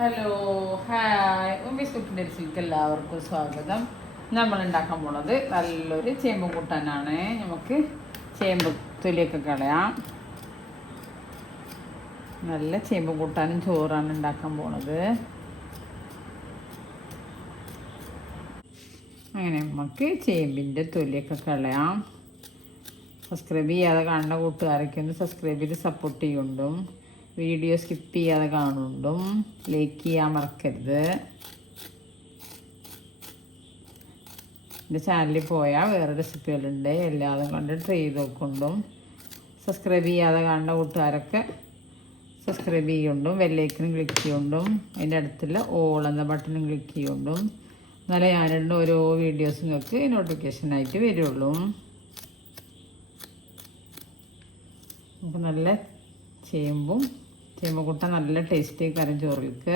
Hello hi Ummis കുക്കിൻ്റെ രുചിക്ക് എല്ലാവർക്കും സ്വാഗതം. നമ്മൾ ഉണ്ടാക്കാൻ പോണത് നല്ലൊരു ചേമ്പ് കൂട്ടാനാണ്. നമുക്ക് ചേമ്പ് തൊലിയൊക്കെ കളയാം. നല്ല ചേമ്പ് കൂട്ടാനും ചോറാണ് ഉണ്ടാക്കാൻ പോണത്. അങ്ങനെ നമുക്ക് ചേമ്പിൻ്റെ തൊലിയൊക്കെ കളയാം. സബ്സ്ക്രൈബ് ചെയ്യാതെ കാണുന്ന കൂട്ടുകാരൊക്കെ ഒന്ന് സബ്സ്ക്രൈബ് ചെയ്ത് സപ്പോർട്ട് ചെയ്യുന്നുണ്ടും വീഡിയോ സ്കിപ്പ് ചെയ്യാതെ കാണുന്നുണ്ടും ലൈക്ക് ചെയ്യാൻ മറക്കരുത്. എൻ്റെ ചാനലിൽ പോയാൽ വേറെ റെസിപ്പികളുണ്ട്, എല്ലാതും കണ്ട് ട്രൈ ചെയ്ത് നോക്കുന്നുണ്ടും. സബ്സ്ക്രൈബ് ചെയ്യാതെ കാണുന്ന കൂട്ടുകാരൊക്കെ സബ്സ്ക്രൈബ് ചെയ്യുന്നുണ്ടും ബെല്ലൈക്കനും ക്ലിക്ക് ചെയ്യുന്നുണ്ടും അതിൻ്റെ അടുത്തുള്ള ഓൾ എന്ന ബട്ടണും ക്ലിക്ക് ചെയ്യുന്നുണ്ടും എന്നാലേ ഞാനിടുന്ന ഓരോ വീഡിയോസ് നിങ്ങൾക്ക് നോട്ടിഫിക്കേഷനായിട്ട് വരുള്ളൂ. അപ്പോൾ നല്ല ചേമ്പ് കൂട്ടാൻ നല്ല ടേസ്റ്റി കറി ചോറിലേക്ക്.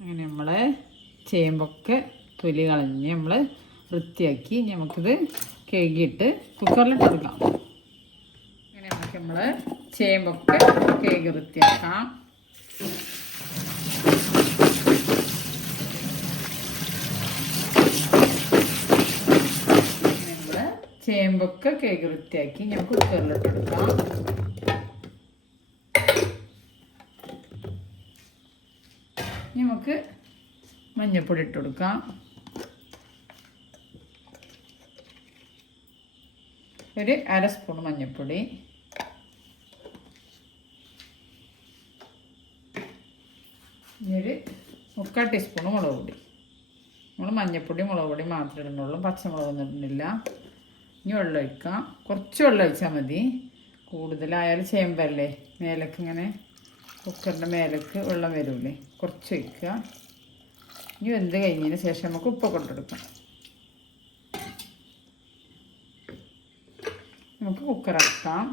അങ്ങനെ നമ്മൾ ചേമ്പൊക്കെ തൊലി കളഞ്ഞ് നമ്മൾ വൃത്തിയാക്കി നമുക്കിത് കഴുകിയിട്ട് കുക്കറിലിട്ട് എടുക്കാം. അങ്ങനെ നമ്മൾ ചേമ്പൊക്കെ കഴുകി വൃത്തിയാക്കാം. നമ്മൾ ചേമ്പൊക്കെ കഴുകി വൃത്തിയാക്കി നമുക്ക് കുക്കറിലിട്ട് എടുക്കാം. നമുക്ക് മഞ്ഞൾപ്പൊടി ഇട്ട് കൊടുക്കാം. ഒരു 1/2 സ്പൂൺ മഞ്ഞൾപ്പൊടി, ഒരു 3/4 ടീസ്പൂൺ മുളക് പൊടി. നമ്മൾ മഞ്ഞൾപ്പൊടി മുളക് പൊടി മാത്രമേ ഇടുന്നുള്ളൂ, പച്ചമുളകൊന്നും ഇടുന്നില്ല. ഇനി വെള്ളം ഒഴിക്കാം. കുറച്ച് വെള്ളം ഒഴിച്ചാൽ മതി, കൂടുതലായാലും ചേമ്പല്ലേ മേലേക്ക് ഇങ്ങനെ കുക്കറിൻ്റെ മേലേക്ക് വെള്ളം വരില്ലേ, കുറച്ച് ഒഴിക്കുക. ഇനി വെന്ത് കഴിഞ്ഞതിന് ശേഷം നമുക്ക് ഉപ്പൊക്കെ ഇട്ടെടുക്കാം. നമുക്ക് കുക്കർ അടക്കാം.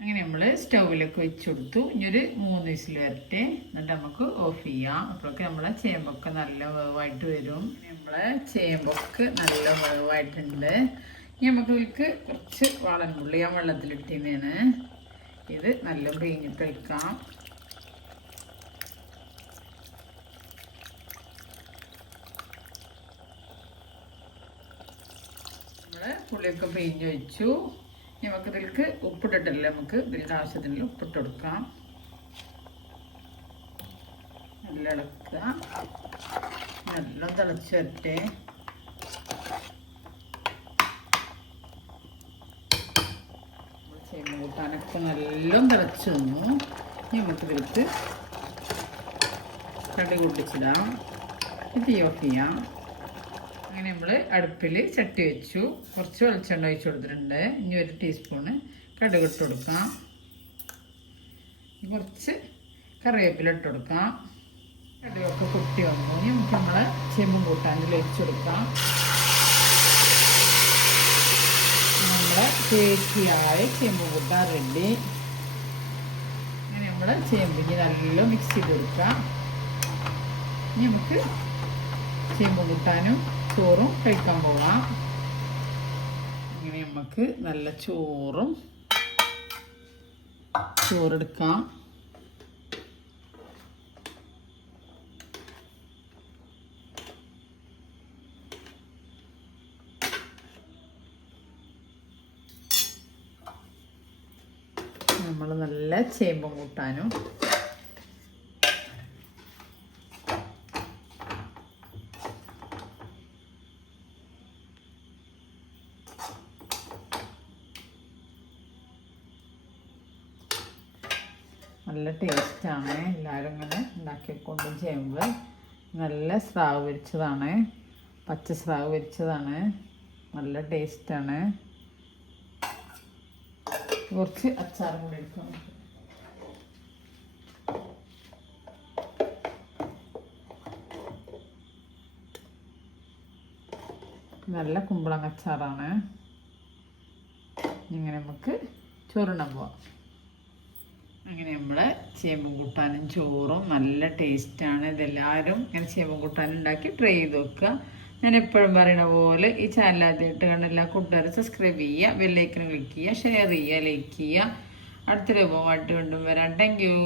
അങ്ങനെ നമ്മൾ സ്റ്റൗവിലൊക്കെ വെച്ച് കൊടുത്തു. ഇനി ഒരു 3 വിസിൽ വരട്ടെ, എന്നിട്ട് നമുക്ക് ഓഫ് ചെയ്യാം. അപ്പോഴൊക്കെ നമ്മളെ ചേമ്പൊക്കെ നല്ല വേവായിട്ട് വരും. നമ്മളെ ചേമ്പൊക്കെ നല്ല വേവായിട്ടുണ്ട്. ഇനി നമുക്ക് ഇതിലേക്ക് കുറച്ച് വാളൻപുള്ളി ഞാൻ വെള്ളത്തിലിട്ടിരുന്നതാണ്, ഇത് നല്ല പിഴിഞ്ഞിട്ട് വയ്ക്കാം. നമ്മൾ പുളിയൊക്കെ പിഴിഞ്ഞ് വെച്ചു. നമുക്കിതിലേക്ക് ഉപ്പിട്ടിട്ടില്ല, നമുക്ക് ഇതിലേക്ക് ആവശ്യത്തിനുള്ള ഉപ്പിട്ട് കൊടുക്കാം. നല്ല ഇളക്കുക, നല്ല തിളച്ച് വരട്ടെ. ചേമ്പ് കൂട്ടാനൊക്കെ നല്ല തിളച്ച് വന്നു. നമുക്കിതിലേക്ക് കടുക് പൊട്ടിച്ചിടാം, തീ ഓഫ് ചെയ്യാം. അങ്ങനെ നമ്മൾ അടുപ്പിൽ ചട്ടി വെച്ചു, കുറച്ച് വെളിച്ചെണ്ണ ഒഴിച്ച് കൊടുത്തിട്ടുണ്ട്. ഇനി 1 ടീസ്പൂണ് കടുക് ഇട്ട് കൊടുക്കാം. കുറച്ച് കറിവേപ്പില ഇട്ട് കൊടുക്കാം. കടുകൊക്കെ പൊട്ടി വന്നു. ഇനി നമുക്ക് നമ്മളെ ചേമ്പും കൂട്ടാനിൽ ഒഴിച്ച് കൊടുക്കാം. നമ്മുടെ ടേസ്റ്റിയായ ചേമ്പ് കൂട്ടാൻ റെഡി. അങ്ങനെ നമ്മൾ ചേമ്പിന് നല്ല മിക്സ് ചെയ്ത് കൊടുക്കാം. ഇനി നമുക്ക് ചേമ്പ് കൂട്ടാനും ചോറും കഴിക്കാൻ പോകാം. അങ്ങനെ നമുക്ക് നല്ല ചോറെടുക്കാം. നമ്മൾ നല്ല ചേമ്പും കൂട്ടാനും നല്ല ടേസ്റ്റാണ്. എല്ലാവരും ഇങ്ങനെ ഉണ്ടാക്കിക്കൊണ്ടും ചേമ്പ് നല്ല സ്രാവ് പൊരിച്ചതാണ്, പച്ച സ്രാവ് പൊരിച്ചതാണ്, നല്ല ടേസ്റ്റാണ്. കുറച്ച് അച്ചാറും കൂടി എടുക്കാം. നല്ല കുമ്പളങ്ങ അച്ചാറാണ്. ഇങ്ങനെ നമുക്ക് ചോറുണ്ടാൻ പോവാം. അങ്ങനെ നമ്മൾ ചേമ്പും കൂട്ടാനും ചോറും നല്ല ടേസ്റ്റാണ്. ഇതെല്ലാവരും ഇങ്ങനെ ചേമ്പും കൂട്ടാനും ഉണ്ടാക്കി ട്രൈ ചെയ്ത് വെക്കുക. ഞാൻ എപ്പോഴും പറയുന്ന പോലെ ഈ ചാനൽ ആദ്യമായിട്ട് കണ്ട എല്ലാ കൂട്ടുകാരും സബ്സ്ക്രൈബ് ചെയ്യുക, ബെല്ലൈക്കൺ ക്ലിക്ക് ചെയ്യുക, ഷെയർ ചെയ്യുക, ലൈക്ക് ചെയ്യുക. അടുത്ത രൂപമായിട്ട് വീണ്ടും വരാം. Thank you.